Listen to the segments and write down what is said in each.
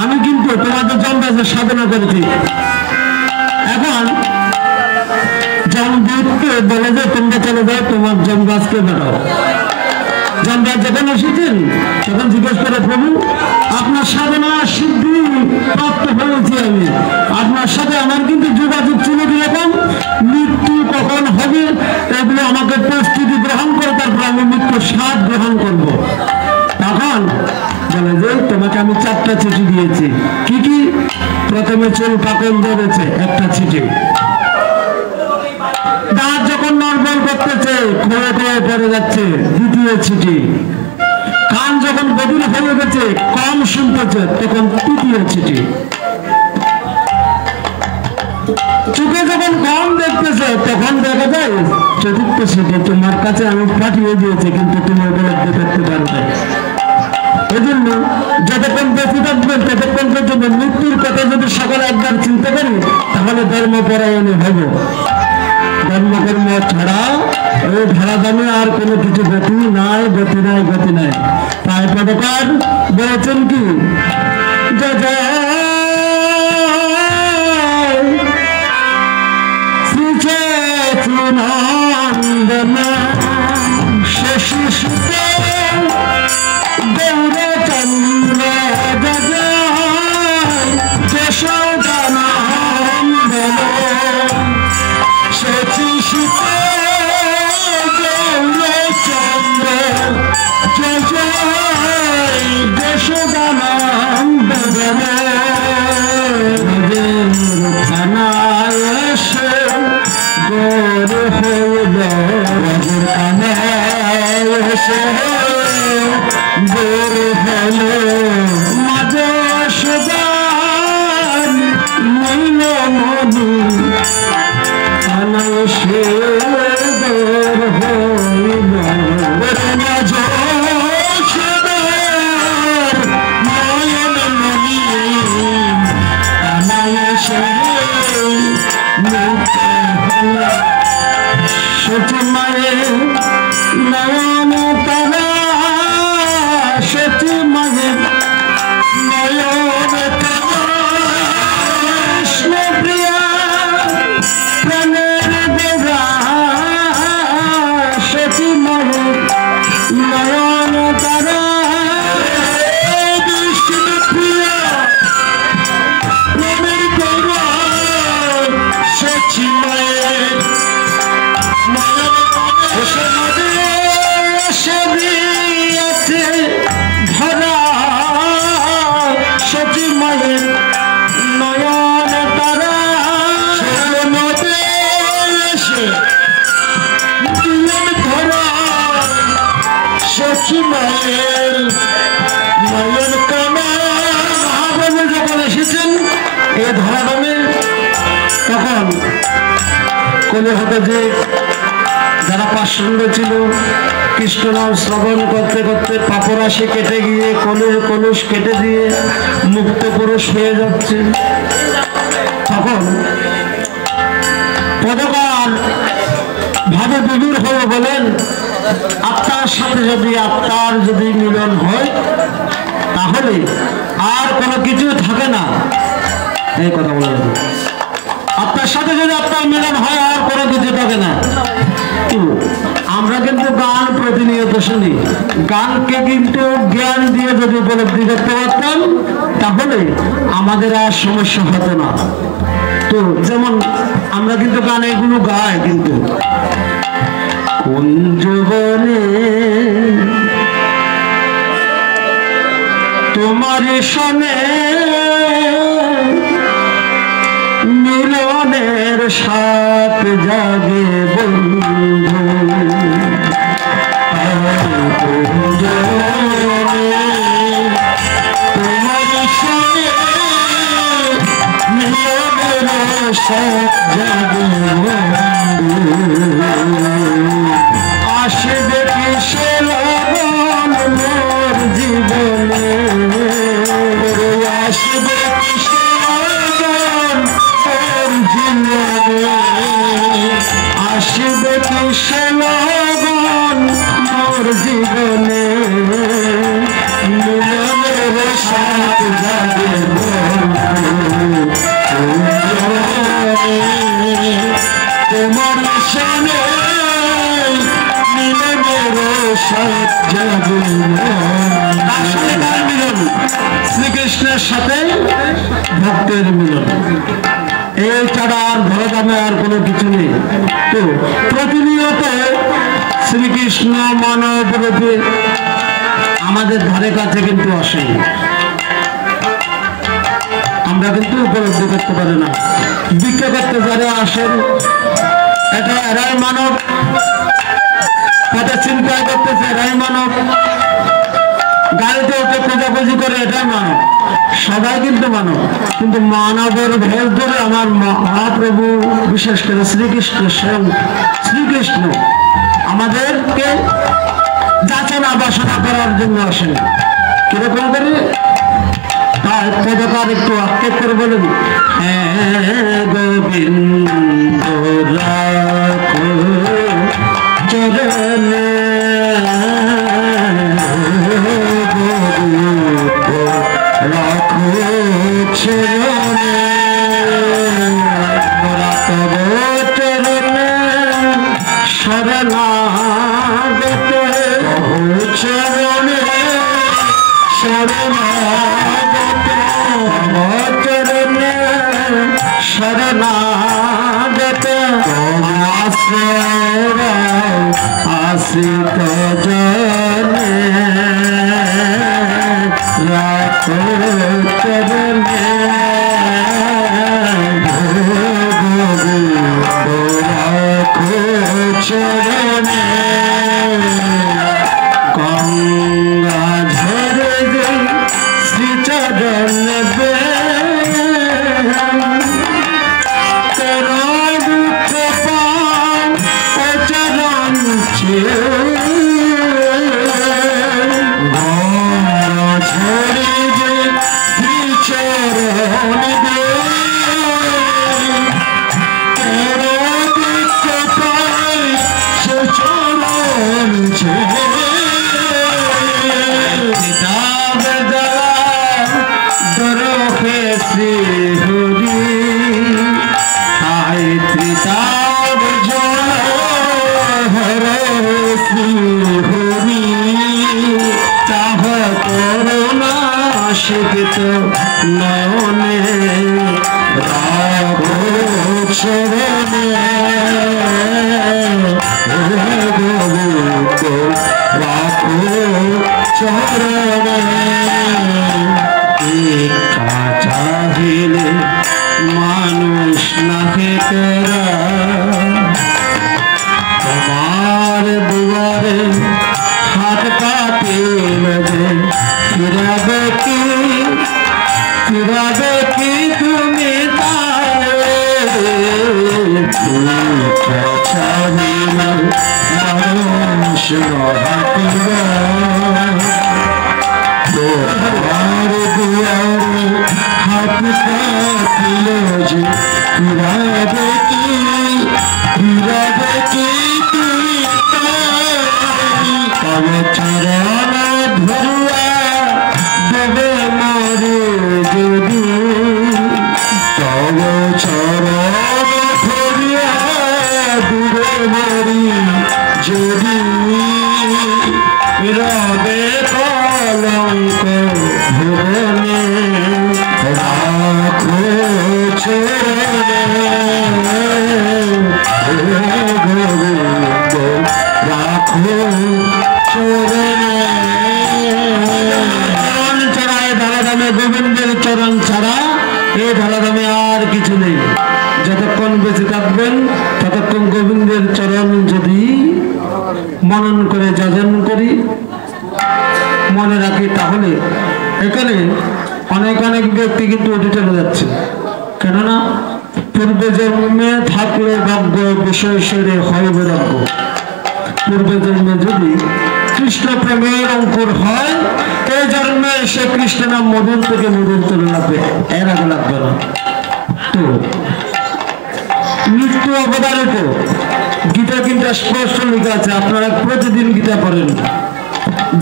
আমি কিন্তু তোমাদের জমরাজের সাধনা করেছি। এখন জমদূতকে বলে যে তোমরা চলে যাও, তোমার জমরাজকে বেড়াও। জমরাজ যখন এসেছেন তখন জিজ্ঞেস করে, প্রভু আপনার সাধনা সিদ্ধি প্রাপ্ত হয়েছি আমি, আপনার সাথে আমার কিন্তু যোগাযোগ ছিল কিরকম, মৃত্যু কখন হবে এগুলো আমাকে প্রস্তুতি গ্রহণ করে তারপর আমি মৃত্যুর স্বাদ গ্রহণ করবো। তখন বলে যে তোমাকে আমি 4টা চিঠি দিয়েছি। কি কি? প্রথমে চুল পাকল ধরেছে একটা চিঠি, দাঁত যখন নড়বড় করতেছে খয়ে খয়ে পড়ে যাচ্ছে 2য় চিঠি, কান যখন বদিল হয়ে গেছে কম শুনতেছে তখন 3য় চিঠি, চোখে যখন কম দেখতেছে তখন দেখা যায় 4র্থ চিঠি। তোমার কাছে আমি পাঠিয়ে দিয়েছি কিন্তু তুমি উপলব্ধি করতে পারবে। এই জন্য যতক্ষণ বেঁচে থাকবেন ততক্ষণ পর্যন্ত মৃত্যুর কথা যদি সকলে একবার চিন্তা করি তাহলে ধর্মপরায়ণ হব। ধর্মকর্ম ছাড়া এই ধরাধামে আর কোনো কিছু গতি নাই, গতি নাই, গতি নাই। তাই পদকার বলেছেন কি, যখন এসেছেন এই ধরাধামে তখন কোলে হতে যে যারা পাষণ্ড ছিল কৃষ্ণ নাম শ্রবণ করতে করতে পাপরাশি কেটে গিয়ে কলির কলুষ কেটে দিয়ে মুক্ত পুরুষ হয়ে যাচ্ছে। তখন পদকার ভাবে বিদুর হয়ে বলেন, আত্মার সাথে যদি মিলন হয় তাহলে আর কোনো কিছু থাকে না। এই কথা বলে আত্মার সাথে যদি আত্মার মিলন হয় আর কোনো কিছু থাকে না। আমরা কিন্তু গান প্রতিনিয়ত শুনি, গানকে কিন্তু জ্ঞান দিয়ে যদি উপলব্ধি করতে পারতাম তাহলে আমাদের আর সমস্যা হতো না। তো যেমন আমরা কিন্তু গান এগুলো গাই, কিন্তু কোন জীবনে তোমার শোনে মিলনের সাথ জাগে বন্ধু, তোমার শোনে মিলনের সাথ জাগে বন্ধু, আসবে কি সে লগন মোর জীবনে, আসবে কি সে লগন মোর জীবনে, আসবে কি সে লগন মোর জীবনে, মিলনের সাথ জাগে শ্রীকৃষ্ণের সাথে ভক্তের মিলন, এই ছাড়া আর ধরাধামে আর কোনো কিছু নেই। তো প্রতিনিয়ত শ্রীকৃষ্ণ মানব রূপে আমাদের ধারে কাছে কিন্তু আসে, আমরা কিন্তু উপলব্ধি করতে পারি না। ভিক্ষা করতে যারা আসেন এটা এরাই মানব, পথে চিন্তা করতেছে এরাই মানব, গাড়িতে উঠে খোঁজাখুঁজি করে এটাই মানব, সবাই কিন্তু মানব। কিন্তু মানবের ভেদ ধরে আমার মহাপ্রভু বিশেষ করে শ্রীকৃষ্ণ, স্বয়ং শ্রীকৃষ্ণ আমাদেরকে যাচনা বাসনা করার জন্য আসেন। কিরকম করে তাই পদকার একটু আক্ষেপ করে বলেন, হ্যাঁ গোবিন্দ রাখো চরণে, রাখো চরণে, তব চরণে শরণাগত, চরণে শরণাগত, চরণে শরণাগত, আশ্রয় আশ্রিত জনে, রাখো চরণে, রাখো চরণে, গঙ্গা ঝরে যে শ্রীচরণ নয়নে, রাখো চরণে, গোবিন্দ রাখো চরণে, ভিক্ষা চাহিলে মানুষ নাহে করা, তোমার দুয়ারে হাত পাতিলে যে ফিরাবে কি, ফিরাবে কি তুমি মানুষ তোমার দুয়ারে হাত পাতিল যে ফিরাবে কি, ফিরাবে কি তুমি তব চরণ ধরুয়া দেবে মরে যদি, তব চরণ ধরিয়া দেবে মরি যদি, রবে কলঙ্ক ভুবনে, রাখো চরণে, গোবিন্দ রাখো চরণে। চরণ ছাড়া এই ধরাধামে, গোবিন্দের চরণ ছাড়া এই ধরাধামে আর কিছু নেই। যতক্ষণ বেঁচে থাকবেন ততক্ষণ গোবিন্দের চরণ যদি মনন করে যজন করি, মনে রাখি, তাহলে এখানে অনেক অনেক ব্যক্তি কিন্তু উঠে চলে যাচ্ছে। কেননা পূর্বে জন্মে থাকলে ভাগ্য, বিষয় সেরে হয় বৈরাগ্য। পূর্বে জন্মে যদি কৃষ্ণ প্রেমের অঙ্কুর হয়, এই জন্মে সে কৃষ্ণ নাম মধুর থেকে মধুর তুলে লাগবে, এর আগে লাগবে না। তো মৃত্যু অবধারিত, গীতা কিন্তু স্পষ্ট লেখা আছে, আপনারা প্রতিদিন গীতা পড়েন।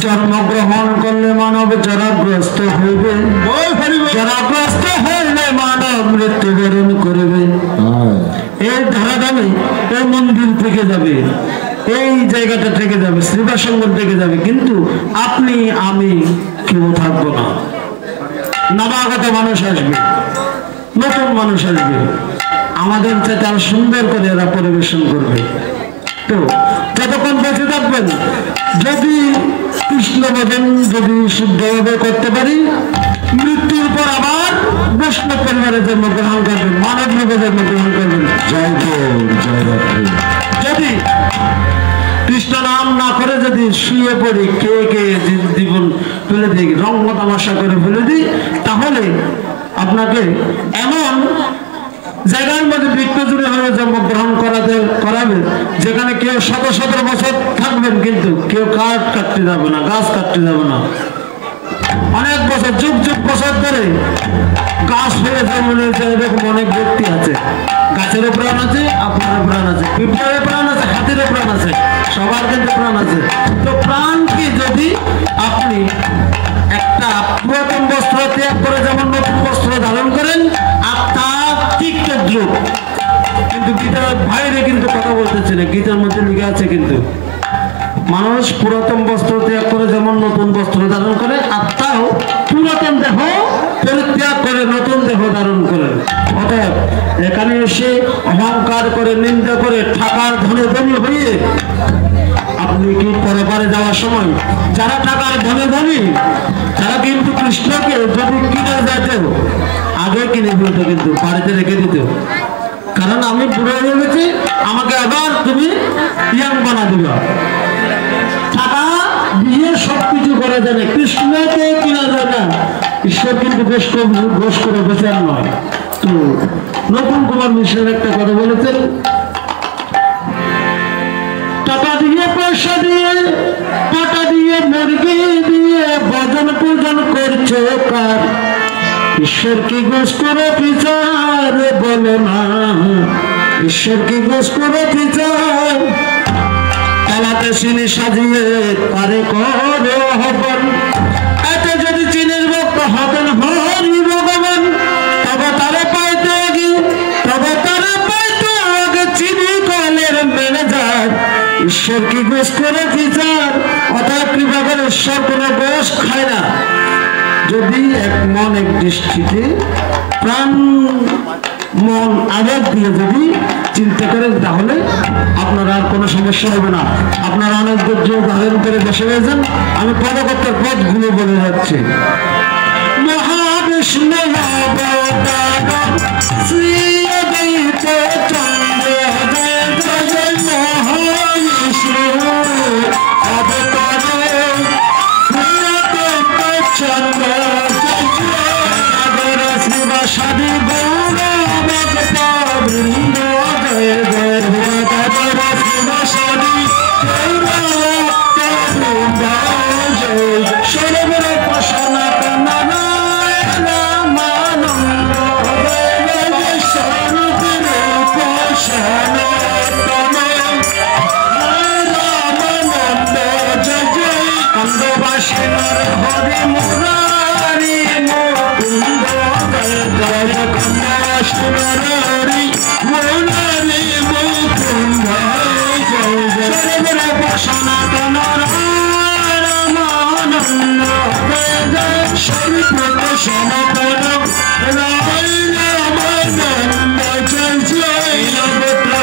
জন্মগ্রহণ করলে মানব জরাগ্রস্ত হইবে, জরাগ্রস্ত হইলে মানব মৃত্যুবরণ করিবে। এই ধরাধামে এই মন্দির থেকে যাবে, এই জায়গাটা থেকে যাবে, শ্রীবাসঙ্গর থেকে যাবে, কিন্তু আপনি আমি কেউ থাকবো না। নবাগত মানুষ আসবে, নতুন মানুষ আসবে, আমাদের চাইতে আরো সুন্দর করে এরা পরিবেশন করবে। তো যতক্ষণ বেঁচে থাকবেন যদি কৃষ্ণ ভজন যদি শুদ্ধভাবে করতে পারি, মৃত্যুর পর আবার বৈষ্ণব পরিবারের জন্মগ্রহণ করবেন, মানব রূপে জন্মগ্রহণ করবেন। জয় জয় রাত্রি। যদি কৃষ্ণ নাম না করে যদি শুয়ে পড়ি, কে কে জীবন ফেলে দিই, রঙ্গ তামাশা করে ফেলে দিই, তাহলে আপনাকে এমন জায়গার মধ্যে বৃক্ষজুড়ে হয়ে জন্মগ্রহণ করাবে যেখানে কেউ ১৭ বছর থাকবেন, কিন্তু কেউ কাঠ কাটতে যাবে না, গাছ কাটতে যাবে না। অনেক বছর যুগ যুগ বছর ধরে গাছ হয়ে জন্ম নিয়েছে, এরকম অনেক ব্যক্তি আছে। গাছেরও প্রাণ আছে, আপনারও প্রাণ আছে, পিঁপড়েরও প্রাণ আছে, হাতিরও প্রাণ আছে, সবার কিন্তু প্রাণ আছে। তো প্রাণ কি যদি আপনি একটা পুরাতন বস্ত্র ত্যাগ করে যেমন নতুন বস্ত্র ধারণ করেন, আপনার তিক্ত দ্রুপ কিন্তু গীতার বাইরে কিন্তু কথা বলতেছে না, গীতার মধ্যে লিখে আছে কিন্তু মানুষ পুরাতন বস্ত্র ত্যাগ করে যেমন নতুন বস্ত্র ধারণ করে, আত্মাও পুরাতন দেহ পরিত্যাগ করে নতুন দেহ ধারণ করে। অতএব এখানে এসে অহংকার করে, নিন্দা করে, টাকার ধনে ধনী হয়ে আপনি কি পরপারে যাওয়ার সময় যারা টাকার ধনে ধনী তারা কিন্তু কৃষ্ণকে যদি কিনে যেত আগে কিনে ফেলত, কিন্তু বাড়িতে রেখে দিত। কারণ আমি বুড়ো হয়ে গেছি, আমাকে আবার তুমি ইয়াং বানা দিবা। টাকা দিয়ে সবকিছু করা যায় না, কৃষ্ণকে কিনা যায় না। ঈশ্বর কিন্তু ঘোষ করে বেচার নয়। তো নকুল কুমার মিশ্রের একটা কথা বলেছেন, টাকা দিয়ে, পয়সা দিয়ে, টাকা দিয়ে, মুরগি দিয়ে ভজন পূজন করছে কার? ঈশ্বর কি ঘোষ করে বিচার বলে না, ঈশ্বর কি ঘোষ করে বিচার? তালাতে চিনি সাজিয়ে তারে করো হবন, এত যদি চিনির ভক্ত হবেন হরি ভগবান, তবে তারে পাইতে আগে, তবে তারে পাইতে আগে চিনি কলের ম্যানেজার। ঈশ্বর কি ঘোষ করে বিচার? অর্থাৎ কৃপা করে ঈশ্বর কোনো ঘোষ খায় না। যদি এক মন এক দৃষ্টিতে প্রাণ মন আবেগ দিয়ে যদি চিন্তা করেন, তাহলে আপনার আর কোনো সমস্যা হবে না। আপনারা অনেক ধৈর্য ধারণ করে বসে রয়েছেন। আমি পদকর্তার পদগুলো বলে যাচ্ছি। মহাবিষ্ণু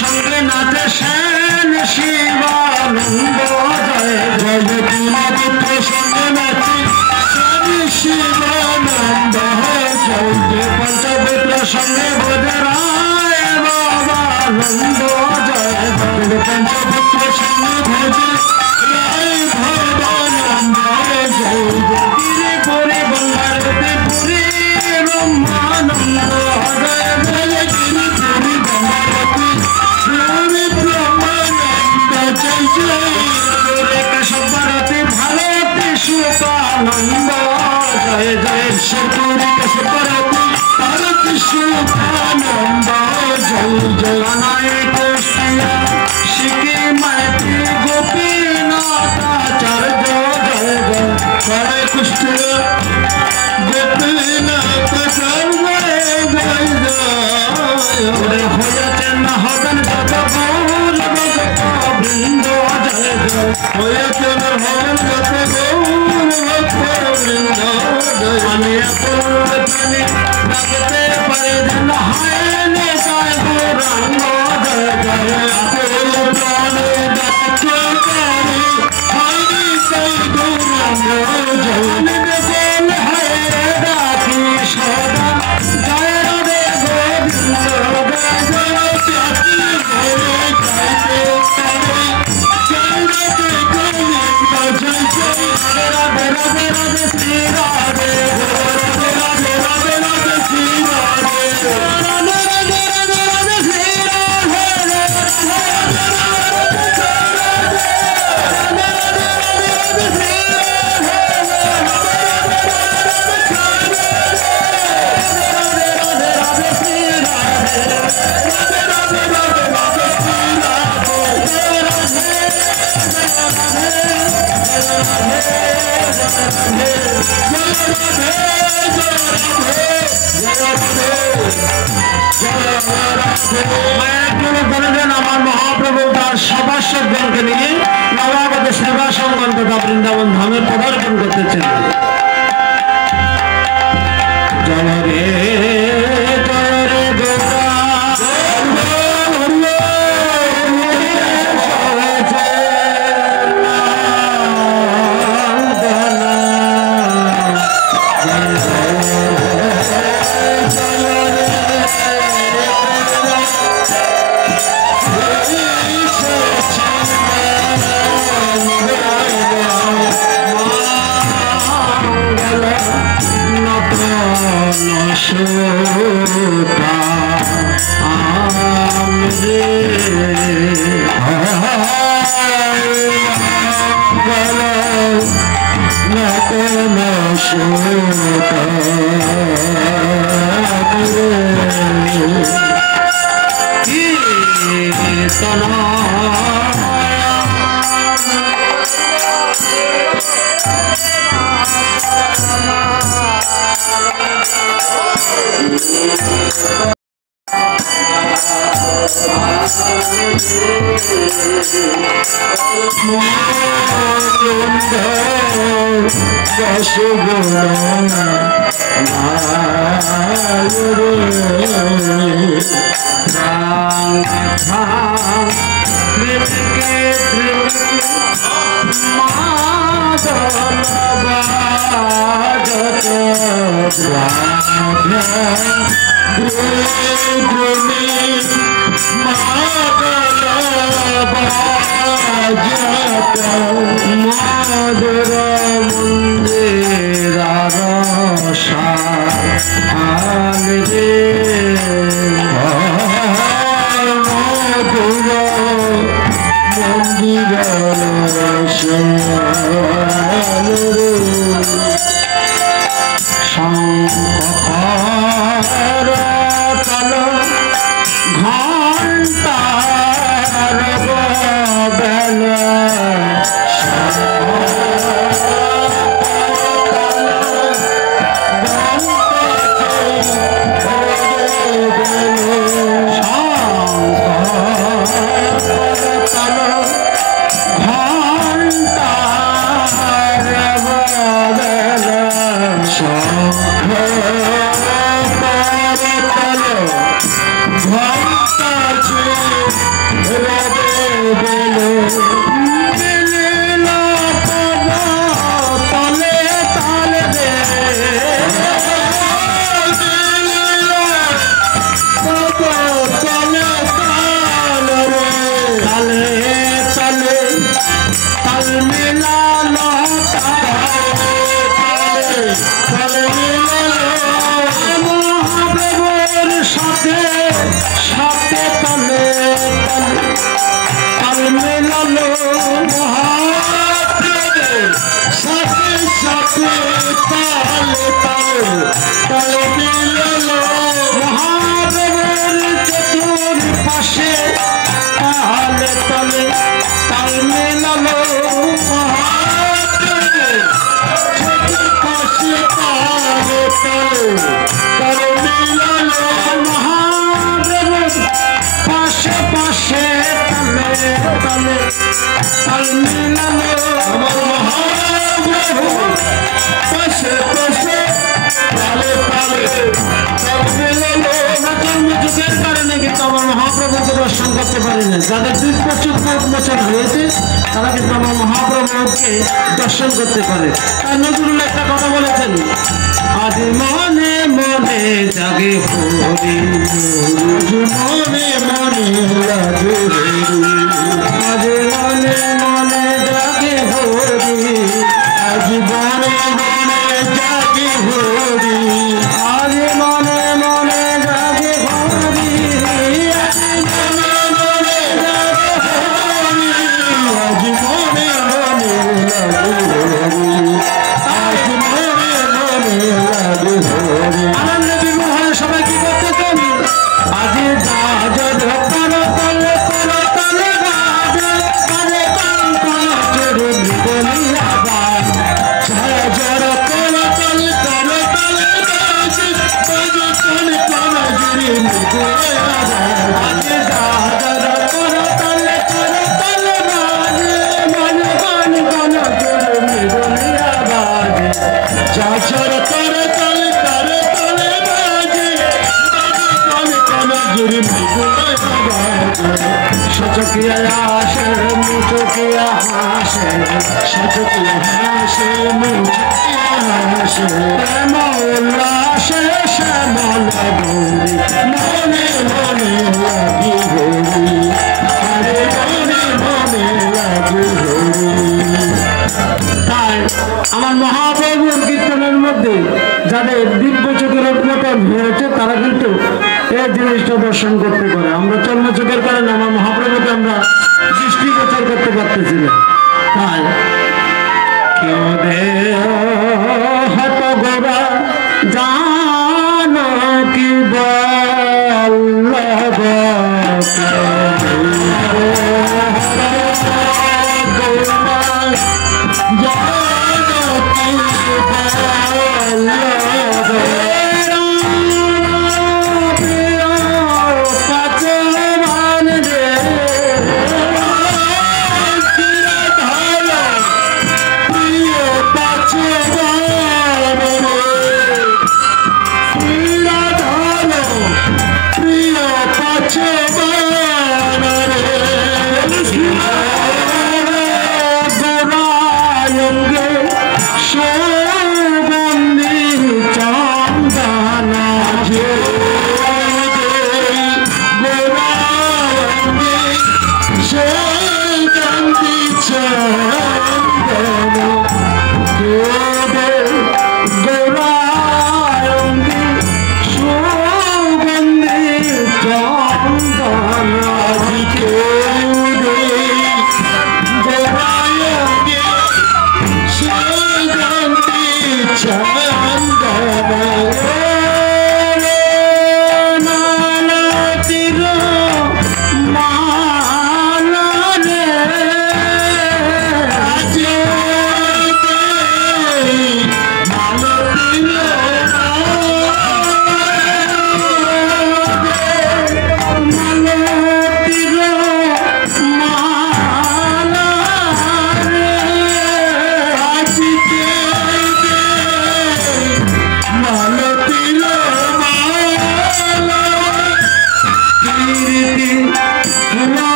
সঙ্গে নাচে সেন শিবানন্দ, জয় জয় পুত্র সঙ্গে নাচে সেন শিবানন্দ, জয় পঞ্চপুত্র সঙ্গে ভোজে রায় বাবানন্দ, জয় জয় পঞ্চপুত্র সঙ্গে ভোজে রায় ভবানন্দ, জয় জয় পুরী গঙ্গার পুরী ব্রহ্মানন্দ, জয় জয় পুরী গঙ্গার সুপানন্দ, জয় জয় সপুরী সুপারতি সুপানন্দ, আমার মহাপ্রভু তার সভাসদগণকে নিয়ে নবাগত সেবা সংগঠন তথা বৃন্দাবন ধামে পদার্পণ করতেছেন। জনরে Pase, pase, dale, dale. করতে পারি না। যাদের দিব্য চক্ষু উন্মোচন হয়েছে তারা কিন্তু আমার মহাপ্রভুকে দর্শন করতে পারে। তার নজরুল একটা কথা বলেছেন, আজ মনে মনে জাগে হরি, মনে মনে জাগে হরি, আজ মনে মনে জাগে হরি, আজ মনে মনে জাগে হরি, আজ মনে মনে জাগে হরি, আজ মনে মনে জাগে হরি, আজ মনে মনে জাগে হরি, আজ মনে মনে জাগে হরি। আনন্দ বিমোহন সবাই কি করতেছেন? আজ গাজর তলে তলে তলে তলে গাজর তলে তলে চোরে বলিয়া গান, গাজর তলে তলে তলে তলে গাজর তলে তলে তলে জুড়ে বলিয়া গান, আজ গাজর তলে তলে তলে তলে গাজর গান গান গান চোরে বলিয়া গান, গাজর তলে তলে তলে তলে গাজর সচকিয়া আসে মুচকিয়া হাসে, সচকিয়া হাসে মুচকিয়া হাসে, প্রেম উল্লাসে শ্যামল গৌরী, মনে মনে লাগি গৌরী, আরে মনে মনে লাগি গৌরী। তাই আমার মহাপ্রভুর কীর্তনের মধ্যে যাদের দিব্য চোখের উন্মোচন হয়েছে তারা কিন্তু এই জিনিসটা দর্শন করতে পারে। আমরা চর্ম চোখের কারণে আমার মহাপ্রভুকে আমরা দৃষ্টিগোচর করতে পারতেছি না। তাই কেউ হত গোরা জানো কি বল্লভ,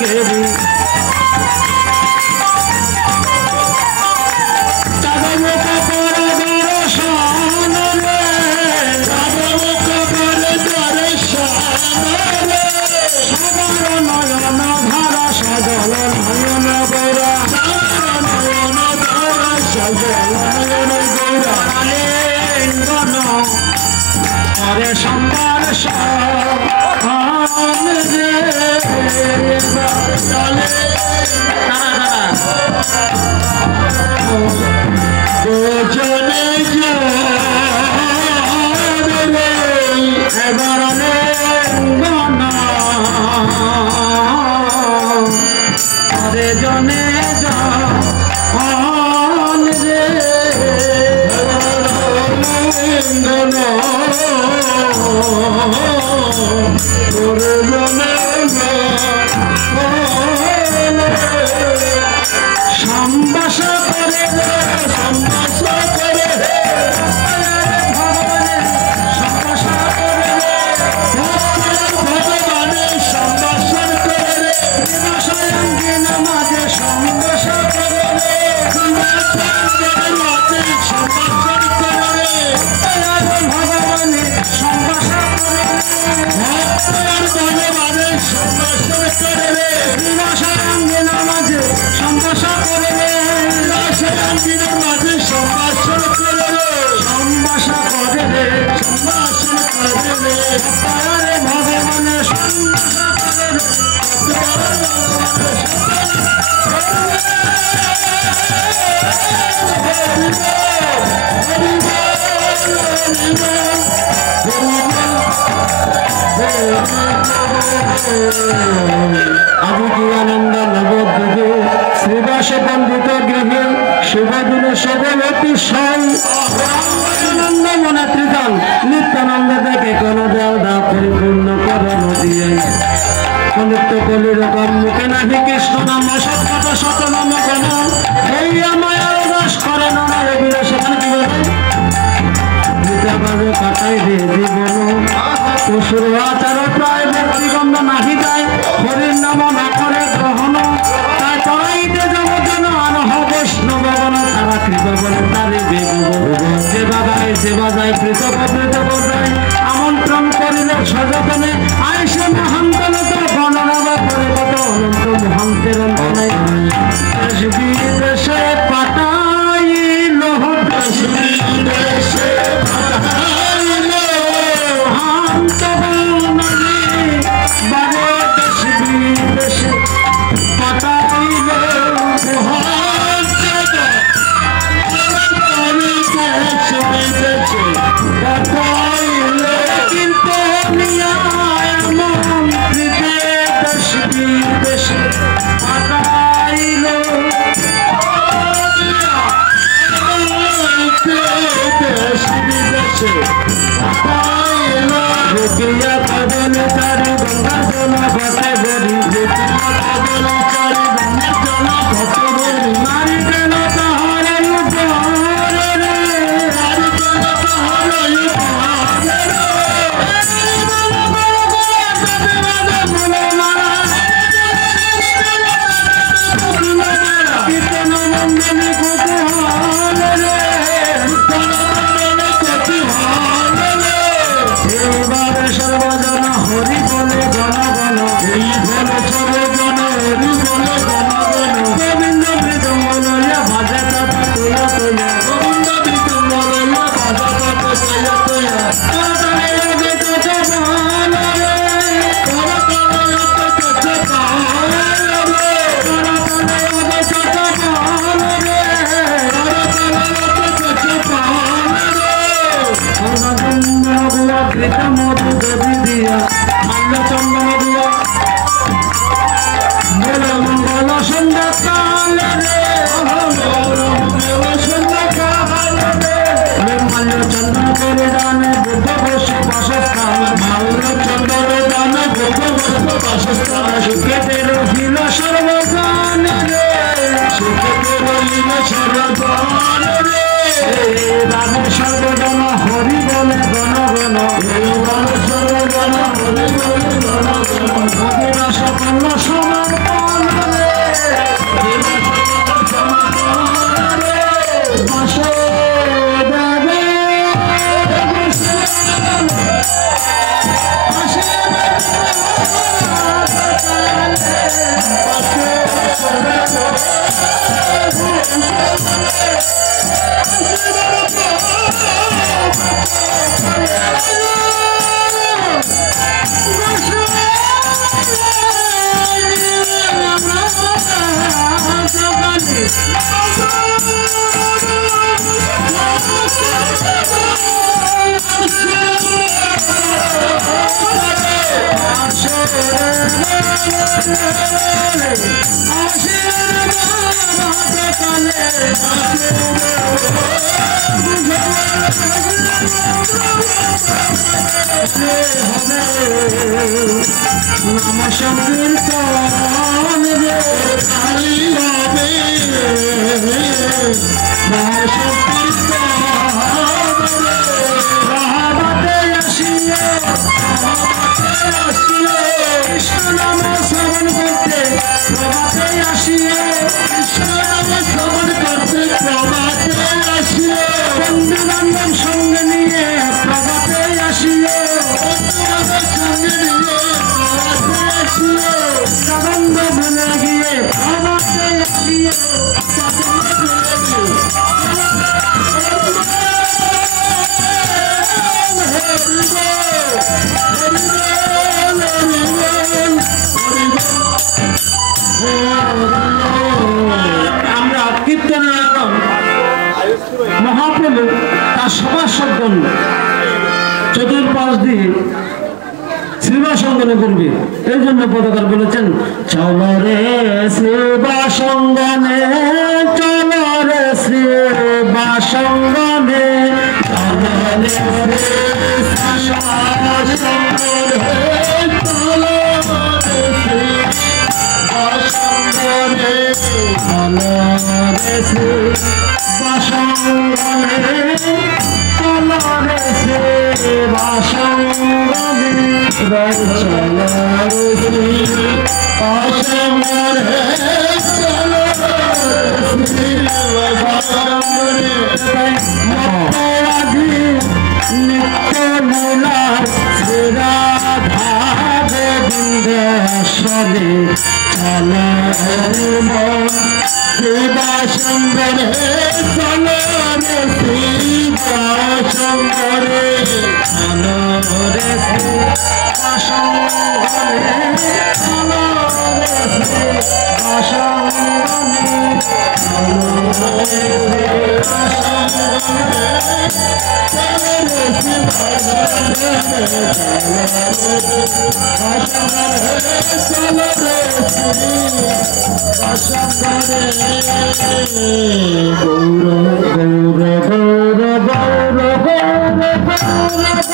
গেরি সম্মান দুজনে এবার জনে সম্ভাষা করে সম্ভাষা করে ভগবানের সম্ভাষা করে ভগবানের সম্ভাষণ করে বিনাশাঙ্গিন মাঝে সম্ভাষা করে সম্ভাষণ করে ভগবানের সম্ভাষা করে ভগবানের সম্ভাষণ করে বিনাশাঙ্গিন মাঝে সম্ভাষা করে মাঝে সম্ভাষণ করে সম্ভাষা করে সম্ভাষণ করে ভগবানের সম্ভাষা করে আজি কি আনন্দ নবদ্বীপে শ্রীবাস বন্দিত গৃহে শুভদিনে শুভবতী সাই আনন্দ মনে ত্রিকাল নিত্যানন্দ দেখে কোন দেও দা পরিপূর্ণ করণ দিয়ে নিত্য কলির কম মুখে নাহি কৃষ্ণ নাম সৎ শত নাম গণ এই আমায় দাস করে না রবিরে সেখানে কি বলে বাজে কাটাই দিয়ে জীবন পশুর আচার প্রায় ব্যক্তিগন্ধ নাহি যায় হরির নাম না করে গ্রহণ তাই তরাইতে জগজন আনহ বৈষ্ণব বন তারা কৃত বলে তারে যে বাগায় যে বাজায় পৃথক যায় আমন্ত্রণ করিলে সযতনে আইসে মহান্তনত গণনা করে কত অনন্ত মহান্তের অন্তনায় দেশ বিদেশে পাঠাইল দেশ বিদেশে रुकिया पवन चारी गंगा जला घटे बोरी रुकिया पवन चारी गंगा जला घटे बोरी मारी देना तहारे उपहार रे मारी देना तहारे उपहार रे कितन मंदन कुतूहल रे सर्वजन हरि बोले गण गण बोले चले गण हरि बोले गण गण गोविंद मृदंगलया बाजा तथा तोया तोया गोविंद मृदंगलया बाजा तथा तोया तोया करतले गे तोते बाल रे करतले तोते बाल रे करतले गे तोते बाल रे करतले तोते बाल रे भगवान भगवा कृत मधु देवी दिया माल्य चंदन दिया बोले मंगल संध्या काल रे मंगल संध्या काल रे माल्य चंदन करे दाने बुद्ध बसु वासस्थान माल्य चंदन दाने बुद्ध बसु वासस्थान सुखे तेरो हिल सर्वगान रे सुखे तेरो हिल सर्वगान रे राम सर्वजन हरि बोले गण गण सर्वजन हरि बोले गण गण সকল সময় চতুর্পাশ দিয়ে সেবা সঙ্গনে করবে। এই জন্য পদকার বলেছেন চল রে সেবা সঙ্গনে, চল রে সেবা সঙ্গনে, চল রে সেবা সঙ্গনে, চল রে সেবা সঙ্গনে, চল রে সেবা সঙ্গনে, চল রে সেবা সঙ্গনে, চল রে সেবা সঙ্গনে, চল রে সেবা সঙ্গনে। মহারাজি নিত্য লীলার শ্রী রাধা গোবিন্দেশ্বরে, চল রে মন সেবা সঙ্গনে, চল রে সেবা সঙ্গনে, চল রে সেবা সঙ্গনে, চল রে সেবা সঙ্গনে, চল রে সেবা সঙ্গনে, চল রে সেবা সঙ্গনে, চল রে সেবা সঙ্গনে। গৌর গৌর গৌর গৌর গৌর গৌর